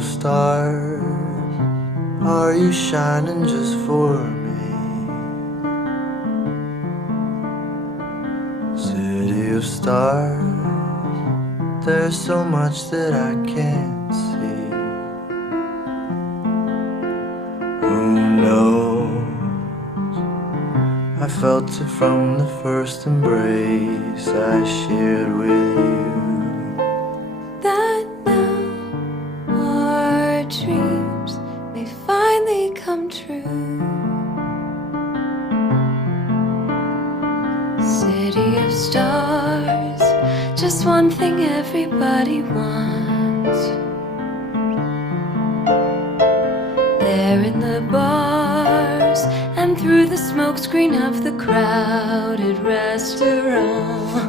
of stars, are you shining just for me? City of stars, there's so much that I can't see. Who knows? I felt it from the first embrace I shared with you. That now our dreams may finally come true. City of stars, just one thing everybody wants. There in the bars and through the smokescreen of the crowded restaurant.